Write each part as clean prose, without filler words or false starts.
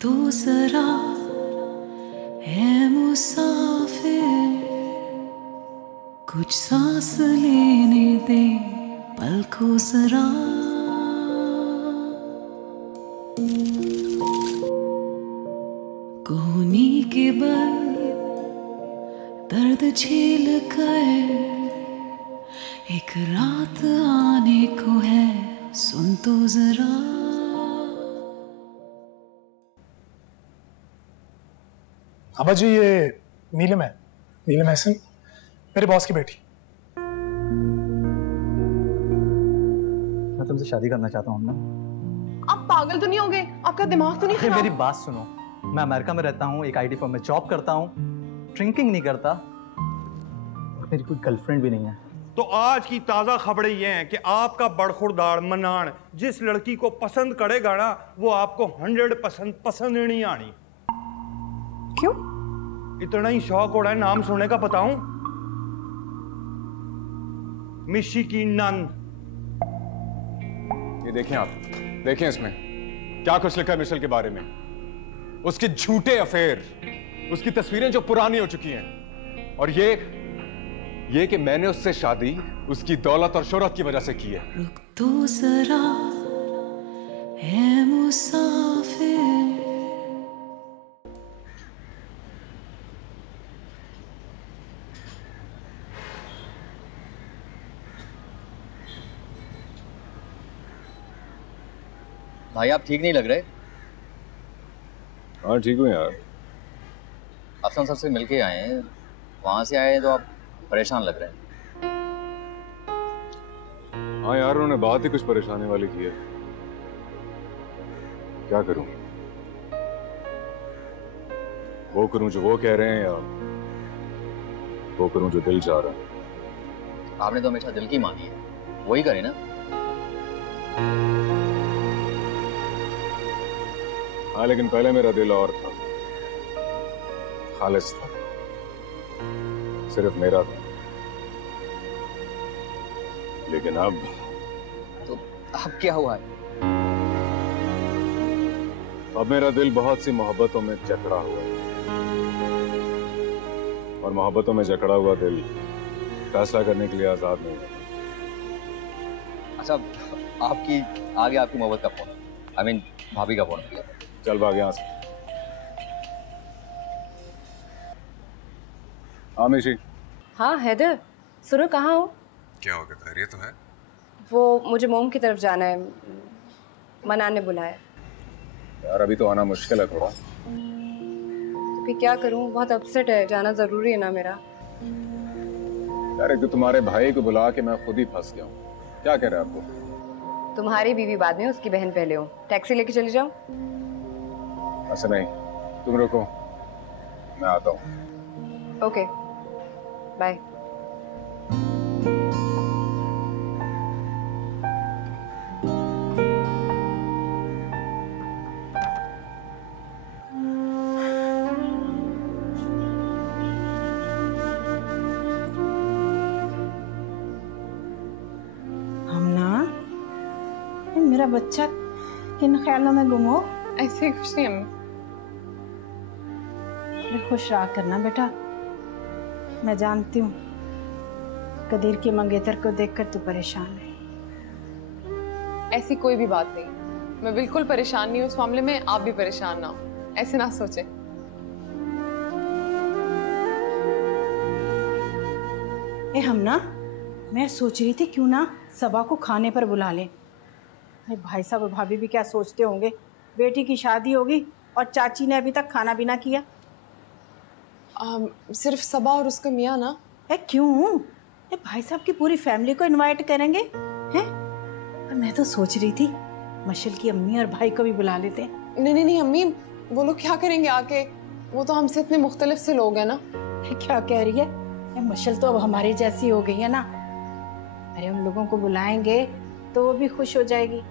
तू जरा है मुसाफिर, कुछ सांस लेने दे पल को जरा। कोहनी के बल दर्द झेल कर एक रात आने को है, सुन तो जरा। अबा जी, ये नीलम है, नीलम हसन, मेरे बॉस की बेटी। मैं तुमसे शादी करना चाहता हूँ ना। आप पागल तो नहीं हो गए? आपका दिमाग तो नहीं खराब? मेरी बात सुनो, मैं अमेरिका में रहता हूँ, एक आईटी फर्म में जॉब करता हूँ, ड्रिंकिंग नहीं करता और मेरी कोई गर्लफ्रेंड भी नहीं है। तो आज की ताजा खबरें ये हैं कि आपका बड़खुरदार मनान जिस लड़की को पसंद करेगा ना, वो आपको 100% पसंद नहीं आनी। क्यों? इतना ही शौक हो रहा है नाम सुनने का? बताऊं? मिशी की नंद। ये देखें आप, देखें इसमें क्या कुछ लिखा है मिशेल के बारे में। उसके झूठे अफेयर, उसकी तस्वीरें जो पुरानी हो चुकी हैं, और ये कि मैंने उससे शादी उसकी दौलत और शोहरत की वजह से की है। रुक तो जरा है मुसाफिर। भाई आप ठीक नहीं लग रहे। हाँ ठीक हूँ यार। अफसन सर से मिलके आए हैं, वहां से आए हैं तो आप परेशान लग रहे हैं। हाँ यार, उन्होंने बात ही कुछ परेशानी वाली की है। क्या करूं? वो करूं जो वो कह रहे हैं या वो करूं जो दिल चाह रहा है? आपने तो हमेशा दिल की मानी है, वही करें ना। हाँ लेकिन पहले मेरा दिल और था, खालिस था, सिर्फ मेरा था। लेकिन अब तो अब क्या हुआ है? अब मेरा दिल बहुत सी मोहब्बतों में जकड़ा हुआ है, और मोहब्बतों में जकड़ा हुआ दिल फैसला करने के लिए आजाद नहीं है। अच्छा, आपकी आगे आपकी मोहब्बत का फोन, आई मीन भाभी का फोन किया। चल भाग यहाँ से। हाँ मिशी। हाँ हैदर, सुनो कहाँ हो? क्या हो गया, खैरियत तो है? वो मुझे मोम की तरफ जाना है, मनान ने बुलाया। यार अभी तो आना मुश्किल है थोड़ा। तो फिर क्या करूँ, बहुत अपसेट है, जाना जरूरी है ना मेरा। यार एक तो तुम्हारे भाई को बुला के मैं खुद ही फंस गया हूँ। क्या कह रहे हैं आपको? तुम्हारी बीवी बाद में, उसकी बहन पहले हो। टैक्सी लेके चली जाओ। ऐसा नहीं, तुम रुको, मैं आता हूँ। Okay bye. मेरा बच्चा किन ख्यालों में गुम हो? ऐसे कुछ नहीं अम्मी। खुश रहा करना बेटा, मैं जानती हूँ कदीर के मंगेतर को देखकर तू परेशान है। ऐसी कोई भी बात नहीं, मैं बिल्कुल परेशान नहीं हूँ इस मामले में। आप भी परेशान ना हो, ऐसे ना सोचे। हमना, मैं सोच रही थी क्यों ना सबा को खाने पर बुला लें। भाई साहब और भाभी भी क्या सोचते होंगे, बेटी की शादी होगी और चाची ने अभी तक खाना भी ना किया। सिर्फ सबा और उसका मियाँ ना? क्यों? भाई साहब की पूरी फैमिली को इनवाइट करेंगे हैं? मैं तो सोच रही थी मशल की अम्मी और भाई को भी बुला लेते। नहीं नहीं नहीं अम्मी, वो लोग क्या करेंगे आके? वो तो हमसे इतने मुख्तलिफ से लोग हैं ना। क्या कह रही है? मशल तो अब हमारी जैसी हो गई है ना। अरे उन लोगों को बुलाएंगे तो वो भी खुश हो जाएगी।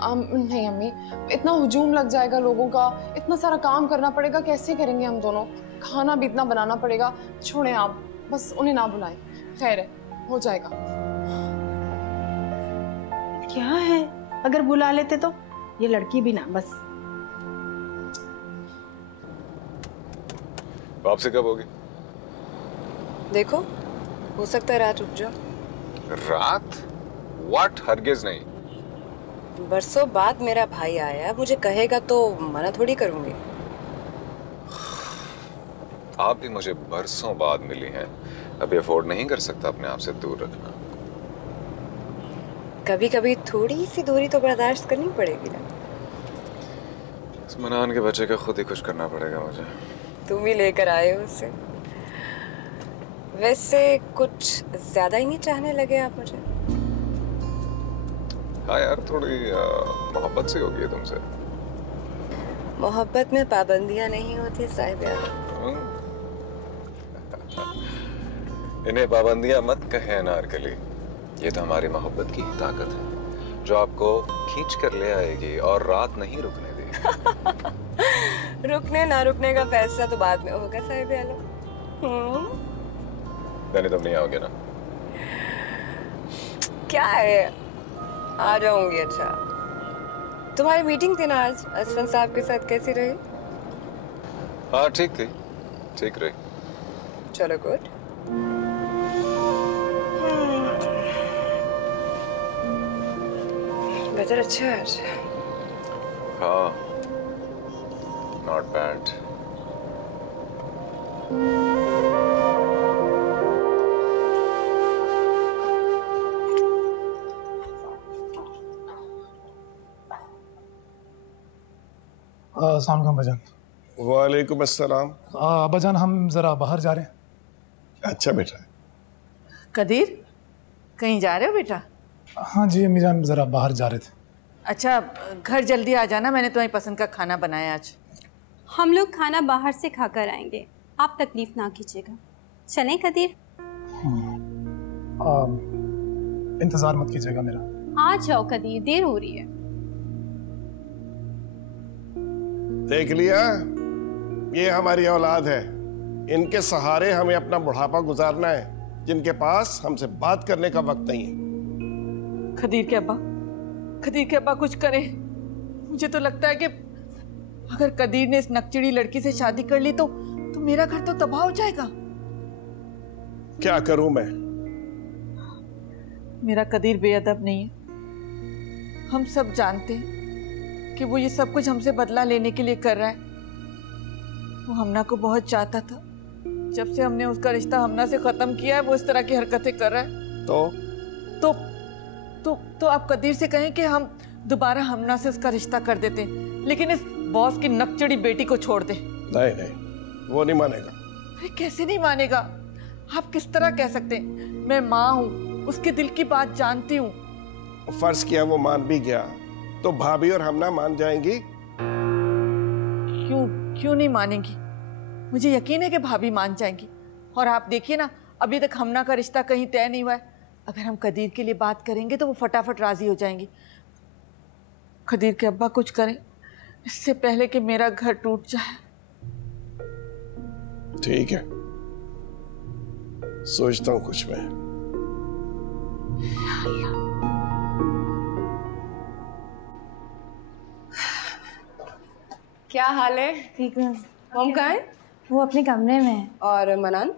नहीं अम्मी, इतना हुजूम लग जाएगा लोगों का, इतना सारा काम करना पड़ेगा, कैसे करेंगे हम दोनों? खाना भी इतना बनाना पड़ेगा। छोड़ें आप, बस उन्हें ना बुलाएं। खैर है, हो जाएगा। क्या है, अगर बुला लेते तो? ये लड़की भी ना, बस वापसी कब होगी? देखो, हो सकता है रात रुक जाओ। रात? व्हाट? हरगिज नहीं। बरसों बाद मेरा भाई आया, मुझे कहेगा तो मना थोड़ी करूंगी। आप भी मुझे बरसों बाद मिली हैं, अभी अफोर्ड नहीं कर सकता अपने आप से दूर रखना। कभी कभी थोड़ी सी दूरी तो बर्दाश्त करनी पड़ेगी ना। इस मनान के बच्चे का खुद ही कुछ करना पड़ेगा मुझे। तुम ही लेकर आए हो उसे। वैसे कुछ ज्यादा ही नहीं चाहने लगे आप मुझे? हाँ यार, थोड़ी मोहब्बत सी होगी तुमसे। मोहब्बत में पाबंदियां नहीं होती साहिब यार। इन्हें पाबंदियां मत कहें अनारकली, ये तो हमारी मोहब्बत की ही ताकत है जो आपको खींच कर ले आएगी और रात नहीं रुकने देगी। रुकने ना रुकने का फैसला तो बाद में होगा साहिब यार। यानी तुम नहीं आओगे ना? क्या है, आ जाऊंगी। अच्छा, तुम्हारी मीटिंग थी ना आज असलम साहब के साथ, कैसी रही? हाँ ठीक थी, ठीक रही। चलो गुड। वेदर अच्छा है आज। हाँ, नॉट बैड। अस्सलाम वालेकुम अब्बाजान। वालेकुम अस्सलाम। अब्बाजान, हम ज़रा बाहर जा रहे हैं। अच्छा बेटा। कदीर, कहीं जा रहे हो बेटा? हाँ जी अम्मी जान, ज़रा बाहर जा रहे थे। अच्छा, घर जल्दी आ जाना, मैंने तुम्हारी पसंद का खाना बनाया आज। हम लोग खाना बाहर से खाकर आएंगे, आप तकलीफ ना कीजिएगा। चलें कदीर? इंतज़ार मत कीजिएगा मेरा। आ जाओ कदीर, देर हो रही है। देख लिया, ये हमारी औलाद है, इनके सहारे हमें अपना बुढ़ापा गुजारना है, जिनके पास हमसे बात करने का वक्त नहीं है। खदीर के अब्बा कुछ करें। मुझे तो लगता है कि अगर कदीर ने इस नकचिड़ी लड़की से शादी कर ली तो मेरा घर तो तबाह हो जाएगा। क्या करूं मैं? मेरा कदीर बेअदब नहीं है, हम सब जानते हैं कि वो ये सब कुछ हमसे बदला लेने के लिए कर रहा है। वो हमना को बहुत चाहता था, जब से हमने उसका रिश्ता हमना से खत्म किया है वो इस तरह की हरकतें कर रहा है। तो आप कदीर से कहें कि हम दोबारा हमना से उसका रिश्ता कर देते, लेकिन इस बॉस की नकचड़ी बेटी को छोड़ दे। नहीं, वो नहीं मानेगा। अरे कैसे नहीं मानेगा? आप किस तरह कह सकते हैं? मैं माँ हूँ, उसके दिल की बात जानती हूँ। फर्ज किया वो मान भी गया तो भाभी और हमना मान जाएंगी? क्यों नहीं मानेंगी? मुझे यकीन है कि भाभी मान जाएंगी। और आप देखिए ना, अभी तक हमना का रिश्ता कहीं तय नहीं हुआ है। अगर हम कदीर के लिए बात करेंगे तो वो फटाफट राजी हो जाएंगी। कदीर के अब्बा कुछ करें इससे पहले कि मेरा घर टूट जाए। ठीक है, सोचता हूँ कुछ मैं। क्या हाल है? ठीक है। हम कहाँ हैं? वो अपने कमरे में है। और मनान?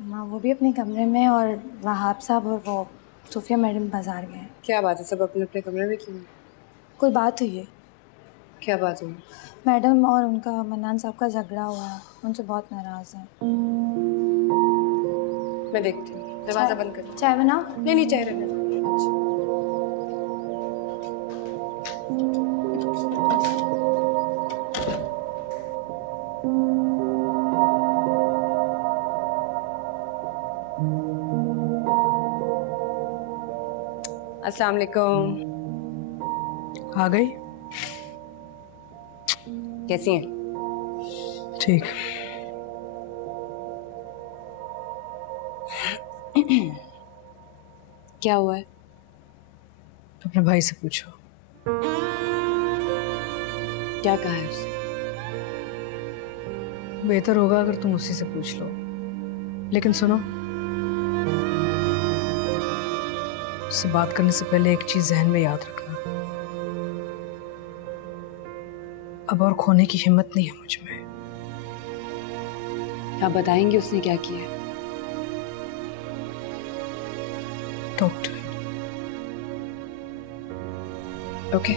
माँ वो भी अपने कमरे में, और वहाब साहब और वो सूफिया मैडम बाजार गए हैं। क्या बात है, सब अपने अपने कमरे में क्यों? कोई बात हुई है? क्या बात हुई? मैडम और उनका मनान साहब का झगड़ा हुआ है, उनसे बहुत नाराज हैं। मैं देखती हूँ, दरवाजा बंद कर। चाय बनाओ? नहीं चाय रहने दो। अस्सलाम वालेकुम। आ गई? कैसी हैं? ठीक। क्या हुआ है? अपने भाई से पूछो। क्या कहा है उसने? बेहतर होगा अगर तुम उसी से पूछ लो। लेकिन सुनो, उससे बात करने से पहले एक चीज जहन में याद रखना, अब और खोने की हिम्मत नहीं है मुझ में। आप बताएंगे उसने क्या किया? Talk to okay.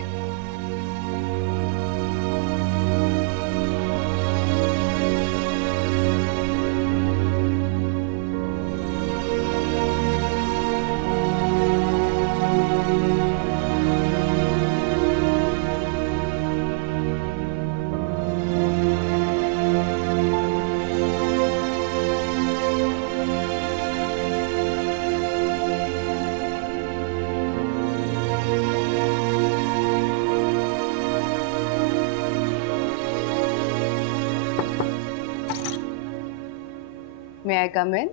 May I come in?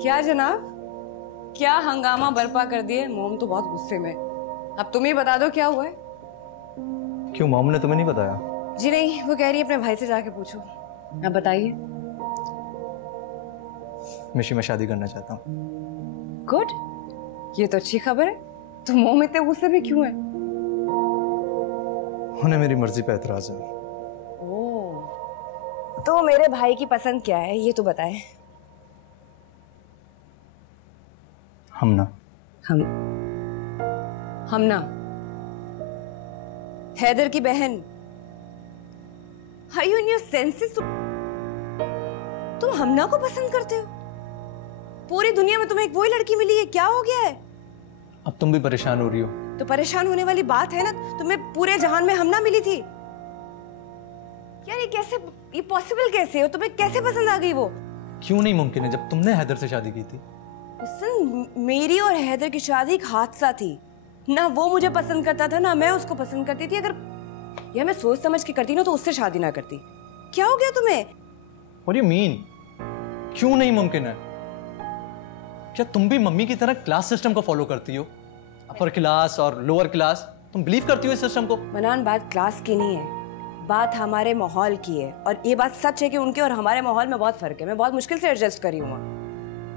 क्या जनाब, क्या हंगामा बर्पा कर दिए। मोम तो बहुत गुस्से में। अब तुम ही बता दो क्या हुआ है। क्यों, मोम ने तुम्हें नहीं बताया? जी नहीं, वो कह रही है अपने भाई से जाके पूछो। अब बताइए। मिशी, मैं शादी करना चाहता हूँ। गुड, ये तो अच्छी खबर है। तो मोम इतने गुस्से में क्यों है? उन्हें मेरी मर्जी पे एतराज है। ओह, तो मेरे भाई की पसंद क्या है ये तो बताएं। हमना। हमना हैदर की बहन। Are you in your senses? तुम हमना को पसंद करते हो? पूरी दुनिया में तुम्हें एक वही लड़की मिली है, क्या हो गया है? अब तुम भी परेशान हो रही हो। तो परेशान होने वाली बात है ना, तुम्हें पूरे जहान में हमना मिली थी। यार ये कैसे, ये पॉसिबल कैसे हो? तुम्हें कैसे पसंद आ गई वो? क्यों नहीं मुमकिन है, जब तुमने हैदर से शादी की थी। मेरी और हैदर की शादी एक हादसा थी ना। वो मुझे पसंद करता था ना मैं उसको पसंद करती थी। अगर यह मैं सोच समझ के करती ना तो उससे शादी ना करती। क्या हो गया तुम्हें? What do you mean? क्यों नहीं मुमकिन है? क्या तुम भी मम्मी की तरह क्लास सिस्टम को फॉलो करती हो? अपर क्लास और लोअर क्लास, तुम बिलीव करती हो इस सिस्टम को? मनान, बात क्लास की नहीं है, बात हमारे माहौल की है। और ये बात सच है कि उनके और हमारे माहौल में बहुत फर्क है। मैं बहुत मुश्किल से एडजस्ट करी हूँ।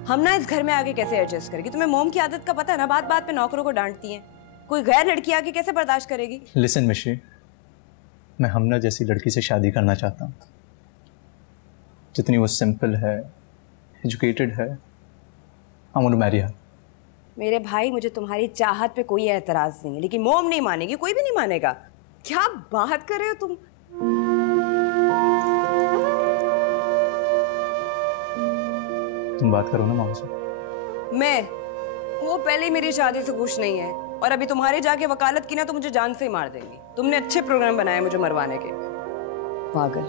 हम ना इस घर में आके कैसे एडजस्ट करेगी? तुम्हें मोम की आदत का पता है ना, बात बात पे नौकरों को डांटती हैं। कोई गैर लड़की आके कैसे बर्दाश्त करेगी? लिसन मिशी, मैं हमना जैसी लड़की से शादी करना चाहता हूँ, जितनी वो सिंपल है, एजुकेटेड है। I want to marry her. मेरे भाई, मुझे तुम्हारी चाहत पे कोई एतराज नहीं है, लेकिन मोम नहीं मानेगी, कोई भी नहीं मानेगा। क्या बात कर रहे हो तुम? तुम बात करो ना मामा से। वो पहले ही मेरी शादी से खुश नहीं है, और अभी तुम्हारे जाके वकालत की ना तो मुझे जान से ही मार देंगी। तुमने अच्छे प्रोग्राम बनाए मुझे मरवाने के। पागल।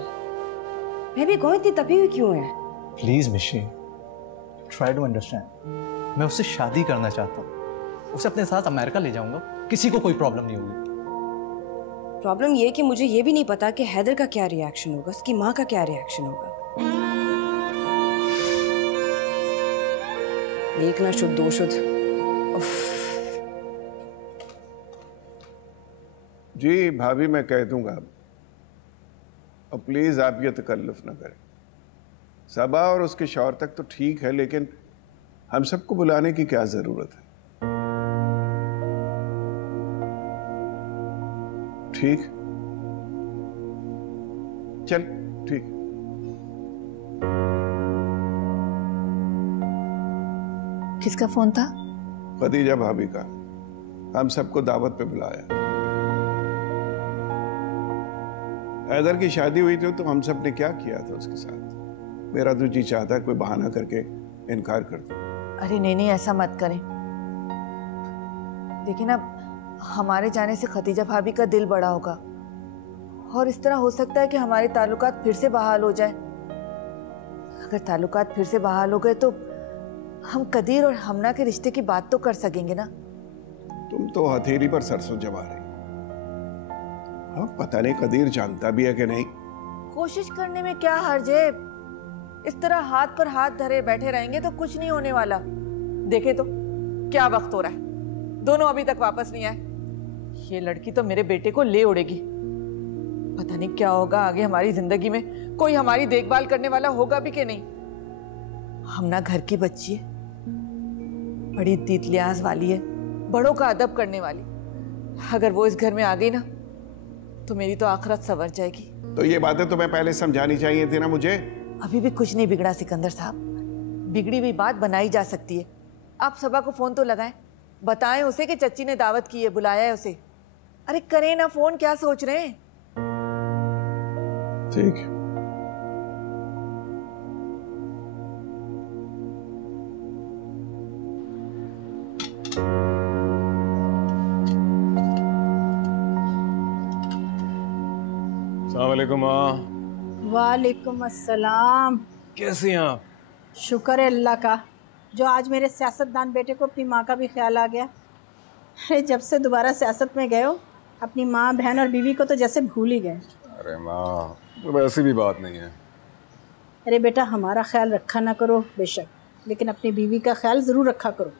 मैं भी कहूँ इतनी तभी हुई क्यों है? प्लीज मिशी, ट्राई टू अंडरस्टैंड। मैं उससे शादी करना चाहता हूँ, उसे अपने साथ अमेरिका ले जाऊंगा, किसी को कोई प्रॉब्लम नहीं होगी। प्रॉब्लम ये कि मुझे ये भी नहीं पता कि हैदर का क्या रिएक्शन होगा, उसकी माँ का क्या रिएक्शन होगा। एक ना शुद्ध दो शुद्ध। जी भाभी, मैं कह दूंगा, और प्लीज आप ये तकल्लुफ ना करें। सबा और उसके शौहर तक तो ठीक है, लेकिन हम सबको बुलाने की क्या जरूरत है? ठीक, चल ठीक। किसका फोन था? खदीजा भाभी का। हम सबको दावत पे बुलाया। हैदर की शादी हुई थी तो हम सब ने क्या किया था उसके साथ। मेरा तो जी चाहता है कोई बहाना करके इनकार कर दो। अरे नहीं नहीं, ऐसा मत करें। देखिए ना, हमारे जाने से खदीजा भाभी का दिल बड़ा होगा, और इस तरह हो सकता है कि हमारे ताल्लुकात फिर से बहाल हो जाए। अगर ताल्लुकात फिर से बहाल हो गए तो हम कदीर और हमना के रिश्ते की बात तो कर सकेंगे ना। तुम तो हथेली पर सरसों जमा रही। हाँ, पता नहीं कदीर जानता भी है कि नहीं। कोशिश करने में क्या हर्ज है? इस तरह हाथ पर हाथ धरे बैठे रहेंगे तो कुछ नहीं होने वाला। देखे तो क्या वक्त हो रहा है, दोनों अभी तक वापस नहीं आए। ये लड़की तो मेरे बेटे को ले उड़ेगी। पता नहीं क्या होगा आगे हमारी जिंदगी में। कोई हमारी देखभाल करने वाला होगा भी कि नहीं। हम ना घर की बच्ची है, बड़ी तीत लिहाज वाली है, बड़ों का अदब करने वाली। अगर वो इस घर में आ गई ना तो मेरी तो आखिरत संवर जाएगी। तो ये बातें तुम्हें पहले समझानी चाहिए थी ना मुझे। अभी भी कुछ नहीं बिगड़ा सिकंदर साहब, बिगड़ी हुई बात बनाई जा सकती है। आप सबा को फोन तो लगाएं, बताएं उसे कि चच्ची ने दावत की है, बुलाया है उसे। अरे करें ना फोन, क्या सोच रहे हैं? ठीक है। अस्सलामुअलैकुम माँ। वालेकुम अस्सलाम। कैसी हैं आप? शुक्र है अल्लाह का, जो आज मेरे सियासतदान बेटे को अपनी माँ का भी ख्याल आ गया। अरे जब से दोबारा सियासत में गए हो, अपनी माँ बहन और बीवी को तो जैसे भूल ही गए। अरे माँ, तो ऐसी भी बात नहीं है। अरे बेटा, हमारा ख्याल रखा ना करो बेशक, लेकिन अपनी बीवी का ख्याल ज़रूर रखा करो।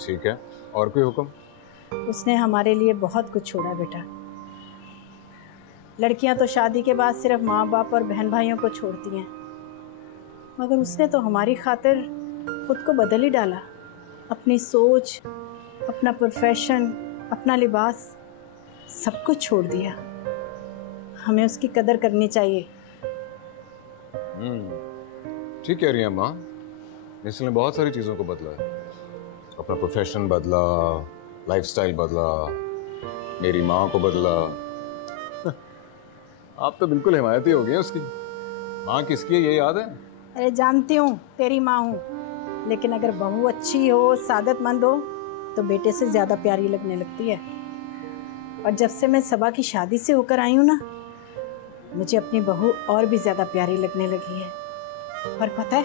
ठीक है, और कोई हुक्म? उसने हमारे लिए बहुत कुछ छोड़ा बेटा। लड़कियां तो शादी के बाद सिर्फ माँ बाप और बहन भाइयों को छोड़ती हैं, मगर उसने तो हमारी खातिर खुद को बदल ही डाला। अपनी सोच, अपना प्रोफेशन, अपना लिबास, सब कुछ छोड़ दिया। हमें उसकी कदर करनी चाहिए। ठीक कह रही हैं माँ, इसने बहुत सारी चीज़ों को बदला है। अपना प्रोफेशन बदला, लाइफस्टाइल बदला, मेरी माँ को बदला। आप तो बिल्कुल हिमायती हो गई हैं उसकी। माँ किसकी है ये याद है? अरे जानती हूँ, तेरी माँ हूँ, लेकिन अगर बहू अच्छी हो, सादतमंद हो, तो बेटे से ज़्यादा प्यारी लगने लगती है। और जब से मैं सबा की शादी से होकर आई हूँ ना, मुझे अपनी बहू और भी ज़्यादा प्यारी लगने लगी है। और पता है,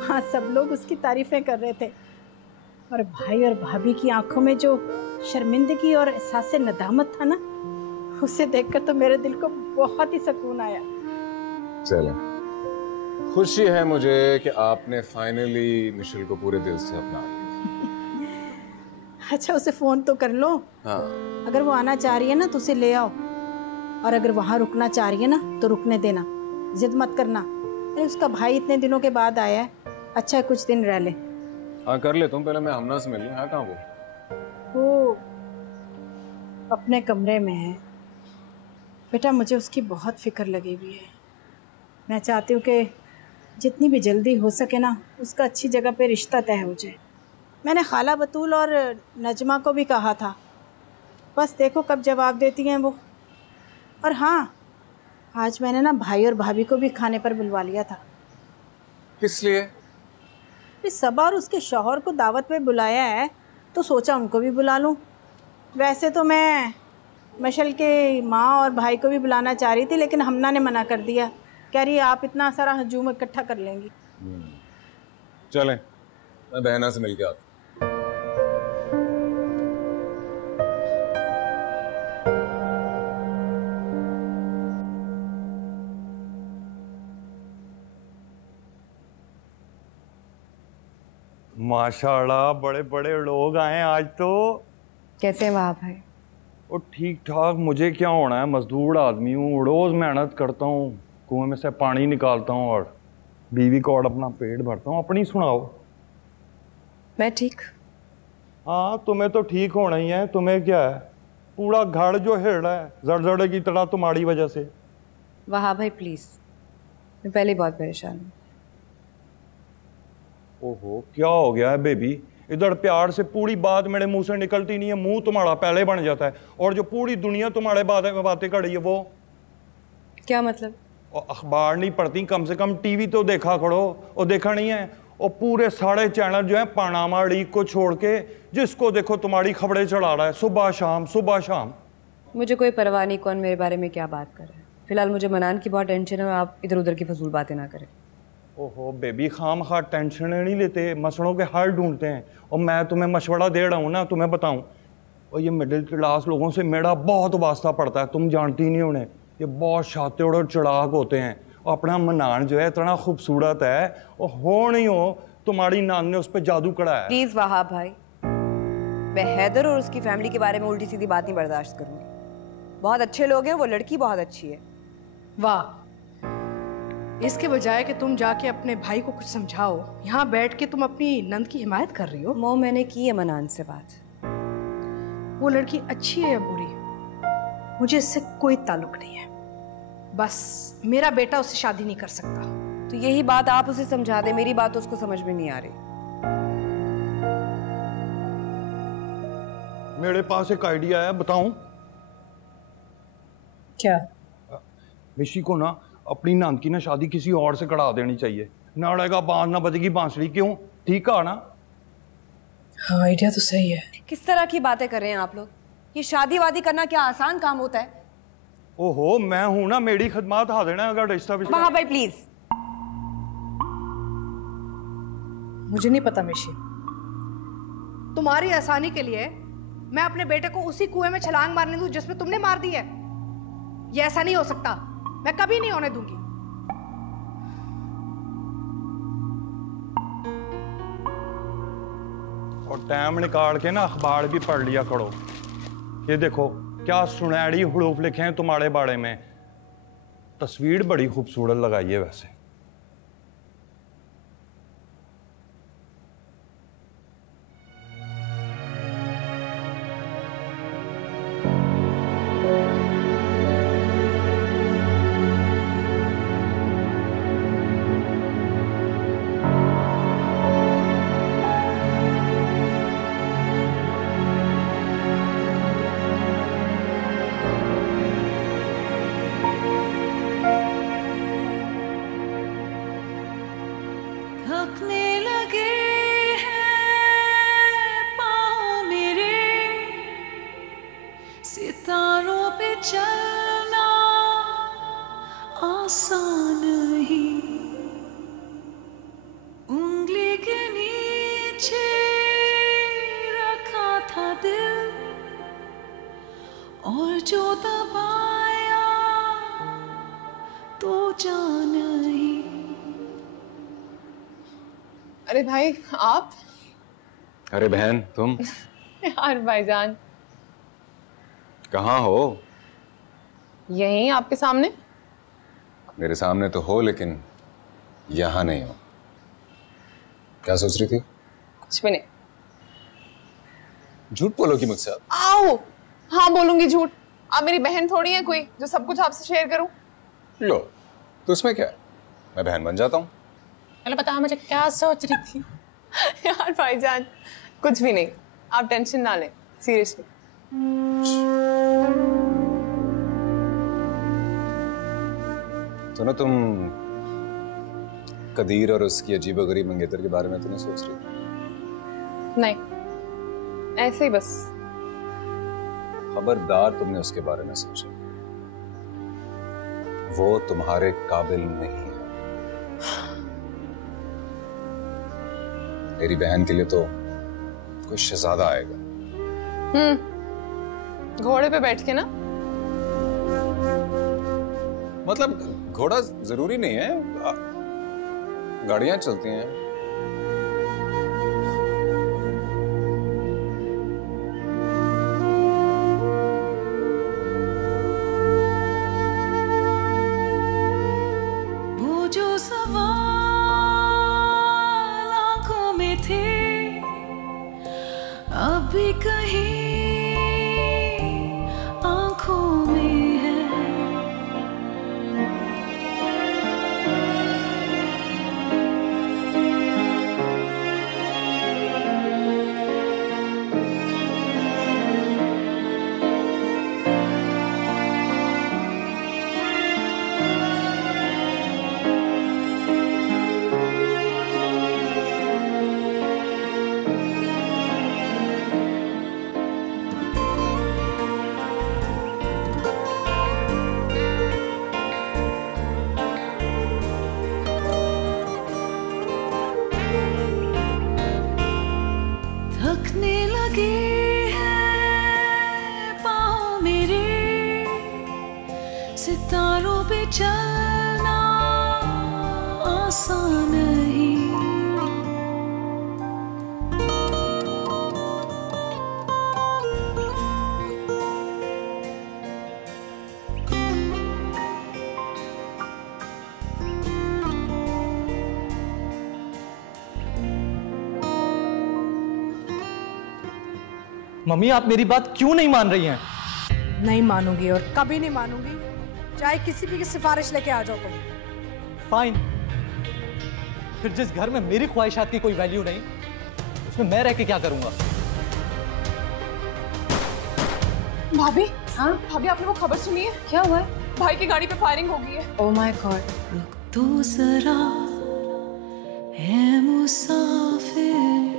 हाँ, सब लोग उसकी तारीफ़ें कर रहे थे, और भाई और भाभी की आंखों में जो शर्मिंदगी और एहसास नदामत था ना, उसे देखकर तो मेरे दिल को बहुत ही सुकून आया। चले, खुशी है मुझे कि आपने फाइनली मिशेल को पूरे दिल से अपना लिया। अच्छा, उसे फ़ोन तो कर लो। हाँ। अगर वो आना चाह रही है ना तो उसे ले आओ, और अगर वहाँ रुकना चाह रही है ना तो रुकने देना, जिद मत करना। अरे उसका भाई इतने दिनों के बाद आया है, अच्छा है कुछ दिन रह ले। हाँ कर ले तुम, पहले मैं हमना से मिल लूँ। हाँ, कहाँ वो अपने कमरे में है बेटा। मुझे उसकी बहुत फिक्र लगी हुई है। मैं चाहती हूँ कि जितनी भी जल्दी हो सके ना, उसका अच्छी जगह पे रिश्ता तय हो जाए। मैंने खाला बतूल और नजमा को भी कहा था, बस देखो कब जवाब देती हैं वो। और हाँ, आज मैंने ना भाई और भाभी को भी खाने पर बुलवा लिया था। किस लिए? सबा और उसके शौहर को दावत पे बुलाया है, तो सोचा उनको भी बुला लूँ। वैसे तो मैं मशल के माँ और भाई को भी बुलाना चाह रही थी, लेकिन हमना ने मना कर दिया। कह रही आप इतना सारा हजूम इकट्ठा कर लेंगी। चलें, मैं बहना से मिल के आता। माशाल्लाह, बड़े बड़े लोग आए आज तो। कैसे हैं वहाँ भाई? वो ठीक ठाक। मुझे क्या होना है, मजदूर आदमी हूँ, रोज़ मेहनत करता हूँ, कुएं में से पानी निकालता हूँ और बीवी को और अपना पेट भरता हूँ। अपनी सुनाओ। मैं ठीक। हाँ, तुम्हें तो ठीक होना ही है। तुम्हें क्या है, पूरा घर जो हिल रहा है जड़जड़े की तरह तुम्हारी वजह से। वहाँ भाई प्लीज़, मैं पहले बहुत परेशान हूँ। ओहो, क्या हो गया है बेबी? इधर प्यार से पूरी बात मेरे मुंह से निकलती नहीं है, मुंह तुम्हारा पहले बन जाता है। और जो पूरी दुनिया तुम्हारे बातें कर रही है वो क्या मतलब? और अखबार नहीं पढ़ती, कम से कम टीवी तो देखा करो। और देखा नहीं है, और पूरे सारे चैनल जो है पनामा लीक को छोड़ के जिसको देखो तुम्हारी खबरें चढ़ा रहा है, सुबह शाम सुबह शाम। मुझे कोई परवाह नहीं कौन मेरे बारे में क्या बात कर रहा है। फिलहाल मुझे मनान की बहुत टेंशन है, आप इधर उधर की फजूल बातें ना करें। ओहो बेबी, खाम खा टेंशन नहीं लेते, मसलों के हल ढूंढते हैं। और मैं तुम्हें मशवरा दे रहा हूँ ना, तुम्हें बताऊँ, और ये मिडिल क्लास लोगों से मेरा बहुत वास्ता पड़ता है, तुम जानती नहीं उन्हें। ये बहुत शातिर और चिड़ाक होते हैं। और अपना मनान जो है इतना खूबसूरत है, और हो नहीं हो तुम्हारी नान ने उस पर जादू करा है। प्लीज वहाब भाई, मैं हैदर और उसकी फैमिली के बारे में उल्टी सीधी बात नहीं बर्दाश्त करूंगी। बहुत अच्छे लोग हैं, वो लड़की बहुत अच्छी है। वाह, इसके बजाय कि तुम जाके अपने भाई को कुछ समझाओ, यहाँ बैठ के तुम अपनी नंद की हिमायत कर रही हो। मो मैंने की है मनान से बात, वो लड़की अच्छी है या बुरी, मुझे इससे कोई ताल्लुक नहीं है। बस मेरा बेटा उससे शादी नहीं कर सकता। तो यही बात आप उसे समझा दे, मेरी बात उसको समझ में नहीं आ रही। मेरे पास एक आइडिया है, बताऊं? क्या? ऋषि को ना अपनी नंद की ना शादी किसी और से करा देनी चाहिए। ना अड़ेगा बांस ना बजेगी बांसुरी। क्यों? ठीक है ना? हाँ, आइडिया तो सही है। किस तरह की बातें कर रहे हैं आप लोग? ये शादी वादी करना क्या आसान काम होता है? ओहो, मैं हूं ना, मेरी खदमात हा देना अगर रिश्ता भी। वहां भाई प्लीज। मुझे नहीं पता मिशी, तुम्हारी आसानी के लिए मैं अपने बेटे को उसी कुएं में छलांग मारने दूं जिसमें तुमने मार दी है? ये ऐसा नहीं हो सकता, मैं कभी नहीं होने दूंगी। और टाइम निकाल के ना अखबार भी पढ़ लिया करो। ये देखो क्या सुनहरी हुरूफ लिखे हैं तुम्हारे बारे में। तस्वीर बड़ी खूबसूरत लगाई है वैसे। थकने लगे हैं पाँव मेरे, सितारों पे चलना आसान नहीं, उंगली के नीचे रखा था दिल और जो दबाया तो जान ही। अरे भाई आप? अरे बहन तुम? यार भाईजान। कहाँ हो? यहीं आपके सामने। मेरे सामने तो हो लेकिन यहाँ नहीं हो। क्या सोच रही थी? कुछ भी नहीं। झूठ बोलोगी मुझसे आप? आओ, हाँ बोलूंगी झूठ। आप मेरी बहन थोड़ी है कोई जो सब कुछ आपसे शेयर करूं। लो तो उसमें क्या है, मैं बहन बन जाता हूँ। पहले बता मुझे क्या सोच रही थी। यार भाईजान कुछ भी नहीं, आप टेंशन ना लें, सीरियसली। तो ना तुम कदीर और उसकी अजीबोगरीब मंगेतर के बारे में तो नहीं सोच रही? नहीं, ऐसे ही बस। खबरदार तुमने उसके बारे में सोचा, वो तुम्हारे काबिल नहीं है। मेरी बहन के लिए तो कोई शहजादा आएगा। घोड़े पे बैठ के ना। मतलब घोड़ा जरूरी नहीं है, गाड़ियां चलती हैं। वो जो सवाल आंखों में थे अभी कहीं आंखों में है। थकने लगे हैं पाँव मेरे, सितारों पे चलना आसान नहीं। मम्मी आप मेरी बात क्यों नहीं मान रही हैं? नहीं मानूंगी और कभी नहीं मानूंगी, चाहे किसी भी की सिफारिश लेके आ जाओ तुम। फाइन। फिर जिस घर में मेरी ख्वाहिशात की कोई वैल्यू नहीं, उसमें मैं रह के क्या करूंगा? भाभी, हाँ भाभी, आपने वो खबर सुनी है? क्या हुआ है? भाई की गाड़ी पे फायरिंग हो गई है। Oh my God. तो जरा है मुसाफिर।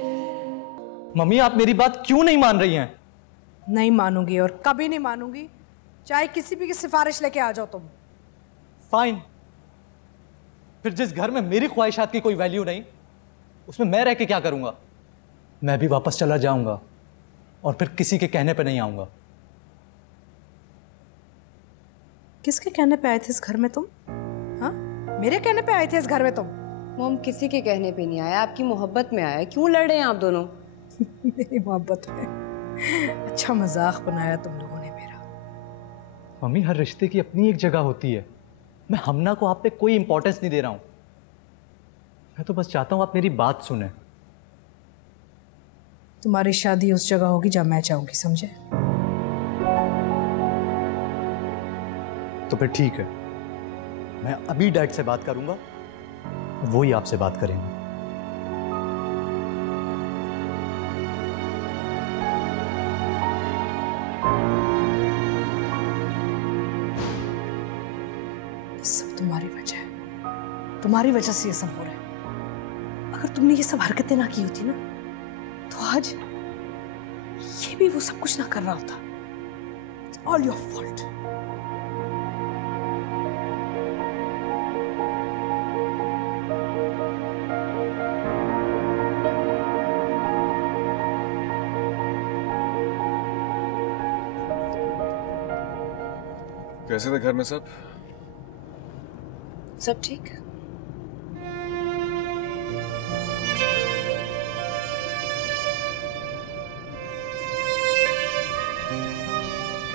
मम्मी आप मेरी बात क्यों नहीं मान रही हैं? नहीं मानूंगी और कभी नहीं मानूंगी, चाहे किसी भी की सिफारिश लेके आ जाओ तुम। फाइन। फिर जिस घर में मेरी ख्वाहिशात की कोई वैल्यू नहीं, उसमें मैं रह के क्या करूंगा? मैं भी वापस चला जाऊंगा और फिर किसी के कहने पे नहीं आऊंगा। किसके कहने पे आए थे इस घर में तुम? हाँ, मेरे कहने पे आए थे इस घर में तुम? मोम किसी के कहने पे नहीं आया, आपकी मोहब्बत में आया। क्यों लड़ रहे हैं आप दोनों? मेरी मोहब्बत में? अच्छा मजाक बनाया तुम लोगों ने मेरा। मम्मी हर रिश्ते की अपनी एक जगह होती है। मैं हमना को आप पे कोई इंपॉर्टेंस नहीं दे रहा हूं। मैं तो बस चाहता हूं आप मेरी बात सुने। तुम्हारी शादी उस जगह होगी जहां मैं चाहूंगी, समझे? तो फिर ठीक है, मैं अभी डैड से बात करूंगा, वो ही आपसे बात करेंगे। सब तुम्हारी वजह है, तुम्हारी वजह से ये सब हो रहा है। अगर तुमने ये सब हरकतें ना की होती ना, तो आज ये भी वो सब कुछ ना कर रहा होता। It's all your fault. कैसे थे घर में सब? सब ठीक।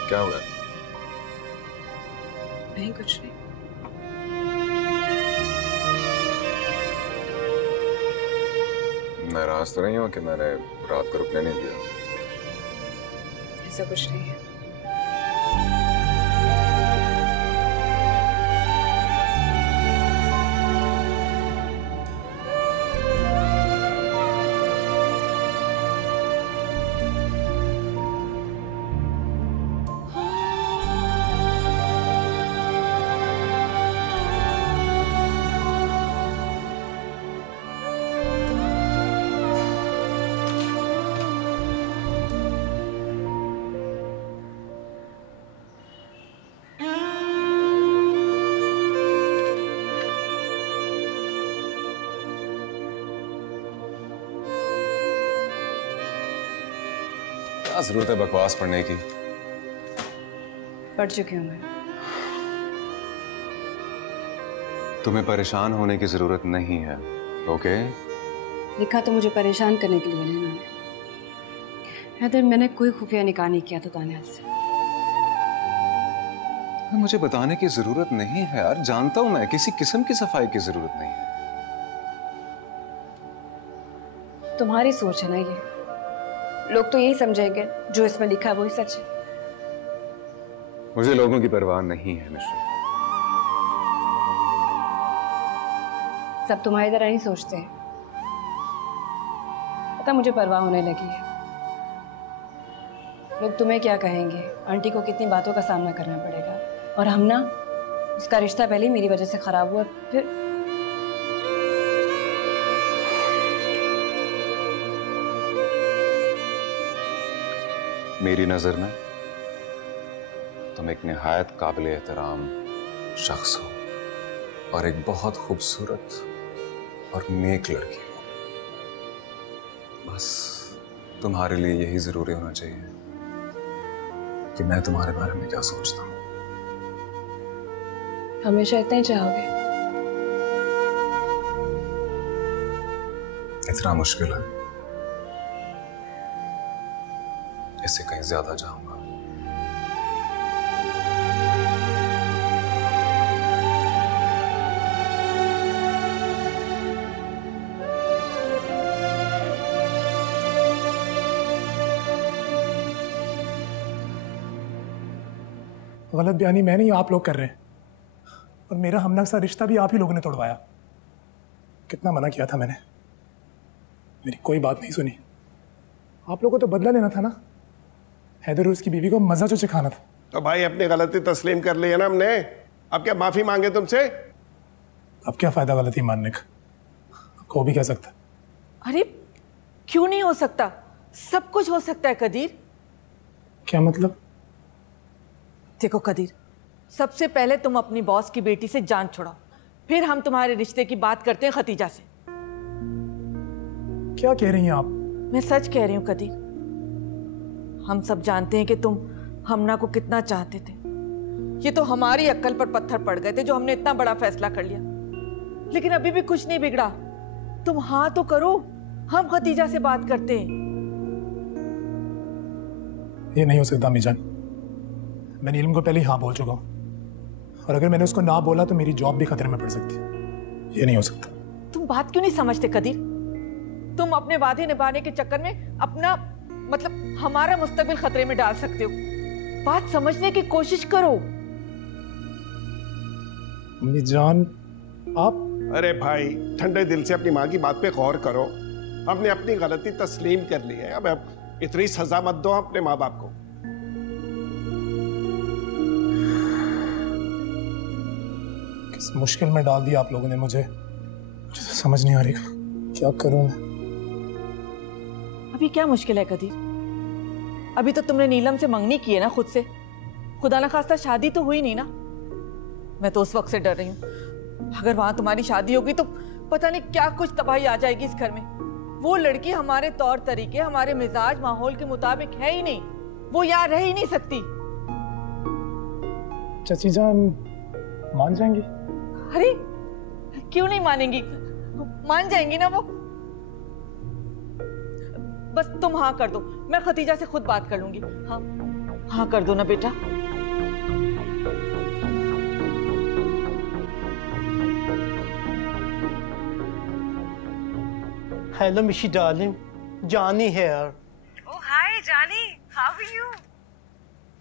क्या हुआ? नहीं कुछ नहीं। नाराज तो नहीं हो कि मैंने रात को रुकने नहीं दिया? ऐसा कुछ नहीं है। क्या जरूरत है बकवास पढ़ने की? पढ़ चुकी हूँ मैं। तुम्हें परेशान होने की जरूरत नहीं है, ओके? लिखा तो मुझे परेशान करने के लिए नहीं उन्होंने। हैदर, मैंने कोई खुफिया निकाह नहीं किया था तानिया से। मुझे बताने की जरूरत नहीं है यार, जानता हूं मैं, किसी किस्म की सफाई की जरूरत नहीं है। तुम्हारी सोच है ना ये। लोग तो यही समझेंगे जो इसमें लिखा है वही सच है। मुझे लोगों की परवाह नहीं है मिश्रा। सब तुम्हारी तरह नहीं सोचते हैं। पता मुझे परवाह होने लगी है। लोग तुम्हें क्या कहेंगे, आंटी को कितनी बातों का सामना करना पड़ेगा, और हम ना, उसका रिश्ता पहले ही मेरी वजह से खराब हुआ, फिर मेरी नजर में तुम एक निहायत काबिल एहतराम शख्स हो और एक बहुत खूबसूरत और नेक लड़की हो। बस तुम्हारे लिए यही जरूरी होना चाहिए कि मैं तुम्हारे बारे में क्या सोचता हूँ। हमेशा इतना ही चाहोगे? इतना मुश्किल है, इससे कहीं ज्यादा चाहूंगा। गलत बयानी मैं नहीं, आप लोग कर रहे हैं। और मेरा हमना सा रिश्ता भी आप ही लोगों ने तोड़वाया। कितना मना किया था मैंने, मेरी कोई बात नहीं सुनी। आप लोगों को तो बदला लेना था ना, हैदर और उसकी बीवी को मजा जो सिखाना था। तो भाई अपनी गलती तस्लीम कर ली है ना हमने, अब क्या माफी मांगे तुमसे? अब क्या फायदा गलती मानने का, आपको भी कह सकता। अरे क्यों नहीं हो सकता, सब कुछ हो सकता है कदीर। क्या मतलब? देखो कदीर, सबसे पहले तुम अपनी बॉस की बेटी से जान छुड़ाओ, फिर हम तुम्हारे रिश्ते की बात करते हैं खतीजा से। क्या कह रही हैं आप? मैं सच कह रही हूँ कदीर, हम सब जानते हैं कि तुम हमना को कितना चाहते थे। ये तो हमारी अक्ल पर पत्थर पड़ गए थे जो हमने इतना बड़ा फैसला कर लिया, लेकिन अभी भी कुछ नहीं बिगड़ा। तुम हाँ तो करो, हम खतीजा से बात करते हैं। ये नहीं हो सकता मीजान, मैं नीलम को पहले ही हाँ बोल चुका हूँ, और अगर मैंने उसको ना बोला तो मेरी जॉब भी खतरे में पड़ सकती है। ये नहीं हो सकता। तुम बात क्यों नहीं समझते कदीर? तुम अपने वादे निभाने के चक्कर में अपना मतलब हमारा मुस्तकबिल खतरे में डाल सकते हो। बात समझने की कोशिश करो। मीजान आप, अरे भाई ठंडे दिल से अपनी माँ की बात पे गौर करो। हमने अपनी गलती तस्लीम कर ली है, अब इतनी सजा मत दो अपने माँ बाप को। किस मुश्किल में डाल दिया आप लोगों ने मुझे समझ नहीं आ रही क्या करूं मैं। अभी क्या मुश्किल है कदीर? अभी तो तुमने नीलम से मंगनी की है ना खुद से। खुदा ना खास्ता शादी तो हुई नहीं ना। मैं तो उस वक्त से डर रही हूँ, अगर वहां तुम्हारी शादी होगी तो पता नहीं क्या कुछ तबाही आ जाएगी इस घर में। वो लड़की हमारे तौर तरीके, हमारे मिजाज माहौल के मुताबिक है ही नहीं, वो यहाँ रह ही नहीं सकती। चाची जान मान जाएंगी? अरे क्यों नहीं मानेंगी, मान जाएंगी ना वो। बस तुम हाँ कर दो, मैं खतीजा से खुद बात कर लूंगी। हाँ हाँ कर दो ना बेटा। हेलो मिशी डार्लिंग, जानी है यार। ओह हाय जानी, हाउ आर यू?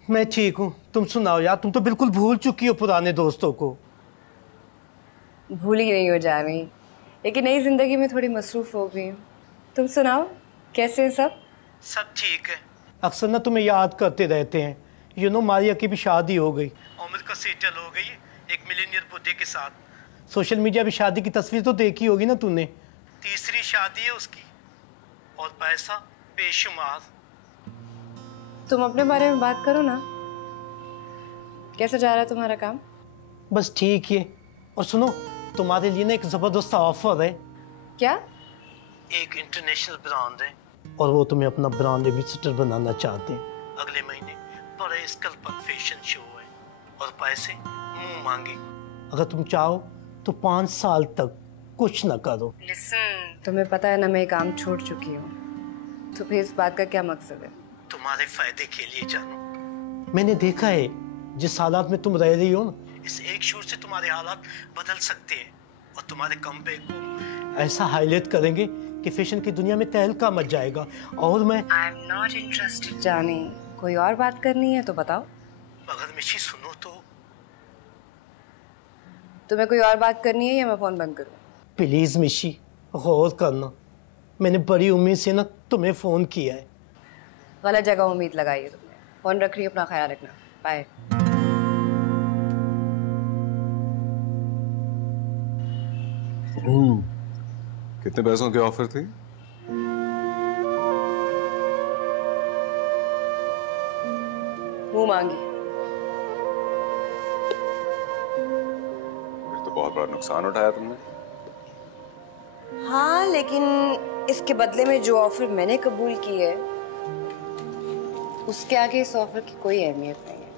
मैं ठीक हूँ, तुम सुनाओ यार। तुम तो बिल्कुल भूल चुकी हो पुराने दोस्तों को। भूल ही नहीं हो जानी, लेकिन नई जिंदगी में थोड़ी मसरूफ हो गई। तुम सुनाओ, कैसे है सब? सब ठीक है। अक्सर ना तुम्हें याद करते रहते हैं। यू नो मारिया की भी शादी हो गई, उम्र का सेटल हो गई एक मिलीनियर बुड्ढे के साथ। सोशल मीडिया पे शादी की तस्वीर तो देखी होगी ना तूने। तीसरी शादी है उसकी, और पैसा बेशुमार। तुम अपने बारे में बात करो ना, कैसा जा रहा है तुम्हारा काम? बस ठीक है। और सुनो, तुम्हारे लिए ना एक जबरदस्त ऑफर है। क्या? एक इंटरनेशनल ब्रांड है और वो तुम्हें अपना ब्रांड एम्बेसडर बनाना चाहते हैं। अगले महीने बड़े स्केल पर फैशन शो है और पैसे मुंह मांगे। अगर तुम चाहो तो 5 साल तक कुछ ना करो। लिसन, तुम्हें पता है ना मैं काम छोड़ चुकी हूँ, तो फिर इस बात का क्या मकसद है? तुम्हारे फायदे के लिए जानो। मैंने देखा है जिस हालात में तुम रह रही हो ना, इस एक शूट से तुम्हारे हालात बदल सकते हैं और तुम्हारे कमबैक को ऐसा हाईलाइट करेंगे कि फैशन की दुनिया में तहलका मच जाएगा। और मैं आई एम नॉट इंटरेस्टेड जानी। कोई और बात करनी है तो बताओ। अगर मिशी सुनो तो। तुम्हें कोई और बात करनी है या मैं फोन बंद करूं? प्लीज मिशी गौर करना, मैंने बड़ी उम्मीद से ना तुम्हें फोन किया है। गलत जगह उम्मीद लगाई है तुमने। फोन रख रही हो, अपना ख्याल रखना। बाय। कितने पैसों की ऑफर थी? मुंह मांगी। फिर तो बहुत बड़ा नुकसान उठाया तुमने। हाँ, लेकिन इसके बदले में जो ऑफर मैंने कबूल की है उसके आगे इस ऑफर की कोई अहमियत नहीं है।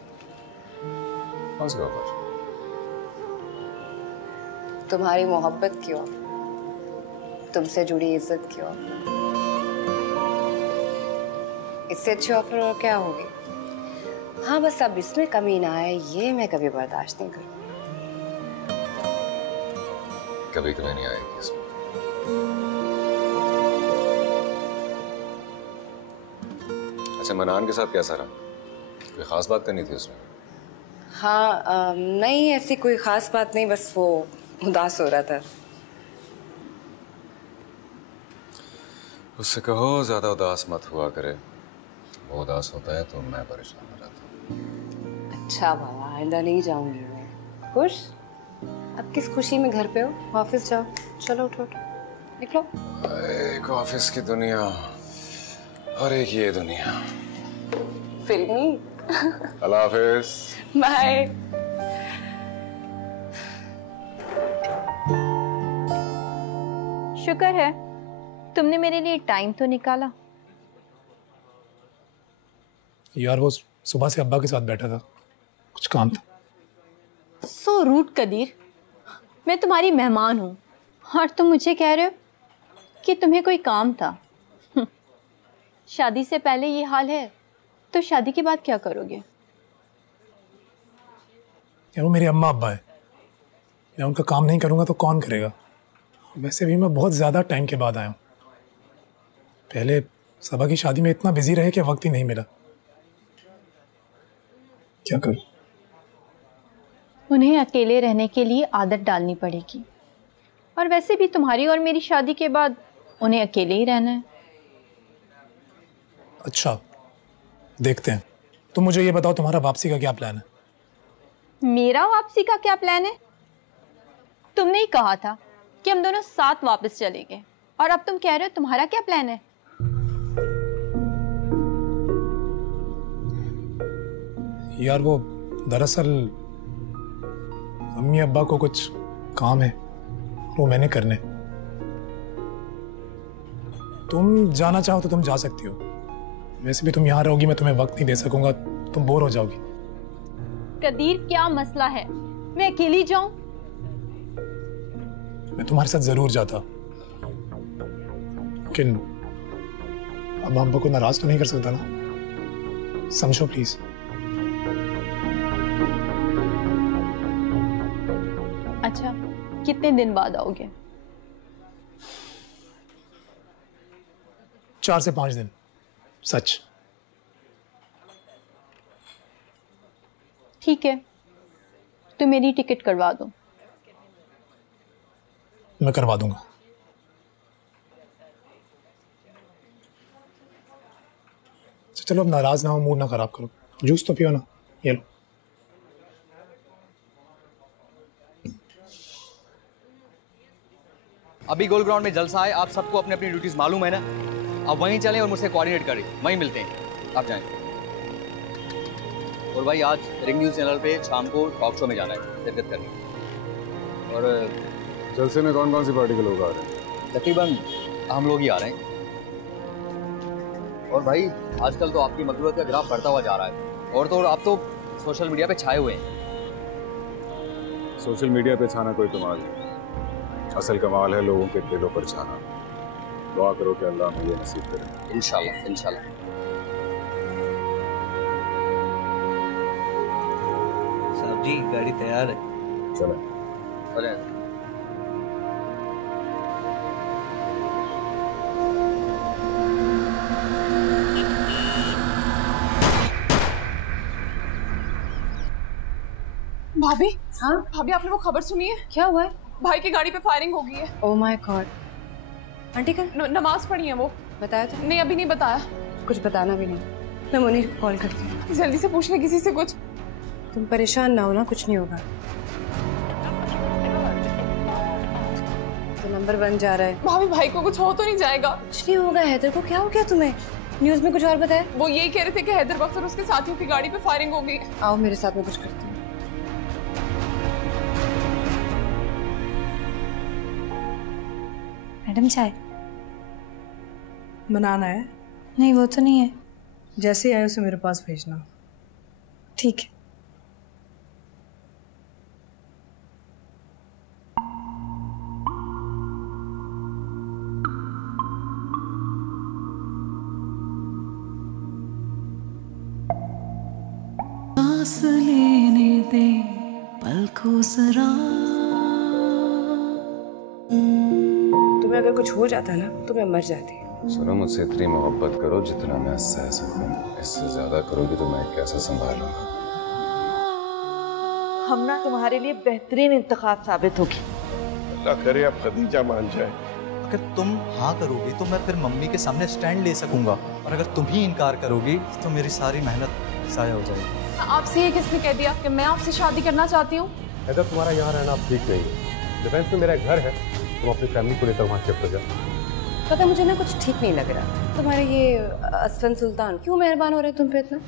कौन सी ऑफर? तुम्हारी मोहब्बत की ऑफर, तुमसे जुड़ी इज्जत की ऑफर। इससे अच्छी ऑफर और क्या होगी? हाँ, बस अब इसमें कमी ना आए ये मैं कभी बर्दाश्त नहीं करूँ। कभी कभी नहीं आएगी इसमें। अच्छा, मनान के साथ कैसा रहा? कोई खास बात करनी थी उसने? हाँ नहीं ऐसी कोई खास बात नहीं, बस वो उदास हो रहा था। उससे कहो ज्यादा उदास मत हुआ करे, वो उदास होता है तो मैं परेशान हो जाता हूँ। अच्छा बाबा, आइंदा नहीं जाऊंगी मैं। खुश? अब किस खुशी में घर पे हो? ऑफिस जाओ। चलो उठो उठो निकलो। एक ऑफिस की दुनिया और एक ये दुनिया फिल्मी। अल्लाह हाफिज। बाय। शुक्र है तुमने मेरे लिए टाइम तो निकाला। यार वो सुबह से अब्बा के साथ बैठा था, कुछ काम था। सो रूड कदीर, मैं तुम्हारी मेहमान हूँ और तुम मुझे कह रहे हो कि तुम्हें कोई काम था। शादी से पहले ये हाल है तो शादी के बाद क्या करोगे? यार वो मेरे अम्मा अब्बा है, मैं उनका काम नहीं करूँगा तो कौन करेगा? वैसे भी मैं बहुत ज़्यादा टाइम के बाद आया हूँ। पहले सबा की शादी में इतना बिजी रहे कि वक्त ही नहीं मिला। क्या करूँ? उन्हें अकेले रहने के लिए आदत डालनी पड़ेगी, और वैसे भी तुम्हारी और मेरी शादी के बाद उन्हें अकेले ही रहना है। अच्छा देखते हैं। तुम मुझे ये बताओ तुम्हारा वापसी का क्या प्लान है? मेरा वापसी का क्या प्लान है? तुमने ही कहा था कि हम दोनों साथ वापस चलेंगे, और अब तुम कह रहे हो तुम्हारा क्या प्लान है? यार वो दरअसल अम्मी अब्बा को कुछ काम है, वो मैंने करने। तुम जाना चाहो तो तुम जा सकती हो, वैसे भी तुम यहाँ रहोगी, मैं तुम्हें वक्त नहीं दे सकूंगा, तुम बोर हो जाओगी। कदीर क्या मसला है, मैं अकेली जाऊं? मैं तुम्हारे साथ जरूर जाता, लेकिन अब अब्बा को नाराज तो नहीं कर सकता ना, समझो प्लीज। अच्छा कितने दिन बाद आओगे? 4 से 5 दिन। सच? ठीक है, तो मेरी टिकट करवा दो। मैं करवा दूंगा। चलो अब नाराज ना हो, मूड ना खराब करो, जूस तो पियो ना, ये लो। अभी गोल ग्राउंड में जलसा है, आप सबको अपनी अपनी ड्यूटीज मालूम है ना? आप वहीं चलें और मुझसे कोऑर्डिनेट करें, वहीं मिलते हैं, आप जाएं। और भाई आज रिंग न्यूज़ चैनल पे शाम को टॉक शो में जाना है, शिरकत करनी है। और जलसे में कौन कौन सी पार्टी के लोग आ रहे हैं? तकरीबन हम लोग ही आ रहे हैं। और भाई आजकल तो आपकी मकबूलियत का ग्राफ बढ़ता हुआ जा रहा है, और तो और आप तो सोशल मीडिया पे छाए हुए हैं। सोशल मीडिया पे छाना कोई कमाल नहीं, असल कमाल है लोगों के दिलों पर छाना। दुआ करो कि अल्लाह मुझे नसीब करे। इंशाल्लाह इंशाल्लाह। साहब जी गाड़ी तैयार है, चलें। चलें। भाभी, हाँ भाभी, आपने वो खबर सुनी है? क्या हुआ है? भाई की गाड़ी पे फायरिंग हो गई है। Oh my God. आंटी का नमाज पढ़ी है वो। बताया था? नहीं अभी नहीं बताया। कुछ बताना भी नहीं, मैं मुनीर को कॉल करती हूँ। जल्दी से पूछ ले किसी से कुछ। तुम परेशान ना हो ना, कुछ नहीं होगा। तो नंबर बन जा रहा है। भाभी भाई को कुछ हो तो नहीं जाएगा? कुछ नहीं होगा। हैदर को क्या हो गया तुम्हें? न्यूज में कुछ और बताया? वो यही कह रहे थे कि हैदर वक्त और उसके साथियों की गाड़ी पे फायरिंग हो गई। आओ मेरे साथ में कुछ करती हूँ। मैडम चाय बनाना है? नहीं वो तो नहीं है। जैसे आए उसे मेरे पास भेजना। ठीक है। सांस लेने दे पलकों जरा। तुम्हें अगर कुछ हो जाता ना तो मैं मर जाती। सुनो, मुझसे इतनी मोहब्बत करो जितना मैं सह सकूं, इससे ज्यादा करोगी तो मैं कैसे संभालूंगा? हमना तुम्हारे लिए बेहतरीन इंतखाब साबित होगी। अल्लाह करे अब खदीजा मान जाए। अगर तुम हाँ करोगी तो मैं फिर मम्मी के सामने स्टैंड ले सकूंगा, और अगर तुम ही इनकार करोगी तो मेरी सारी मेहनत ज़ाया हो जाएगी। आपसे ये किसने कह दिया कि मैं आपसे शादी करना चाहती हूँ? अगर तुम्हारा यहाँ रहना अब ठीक नहीं है, डिफेंस में मेरा एक घर है, तुम अपनी फैमिली को लेकर वहाँ शिफ्ट हो जाओ। पता मुझे ना कुछ ठीक नहीं लग रहा। तुम्हारे ये असफन सुल्तान क्यों मेहरबान हो रहे हैं तुम पे इतना?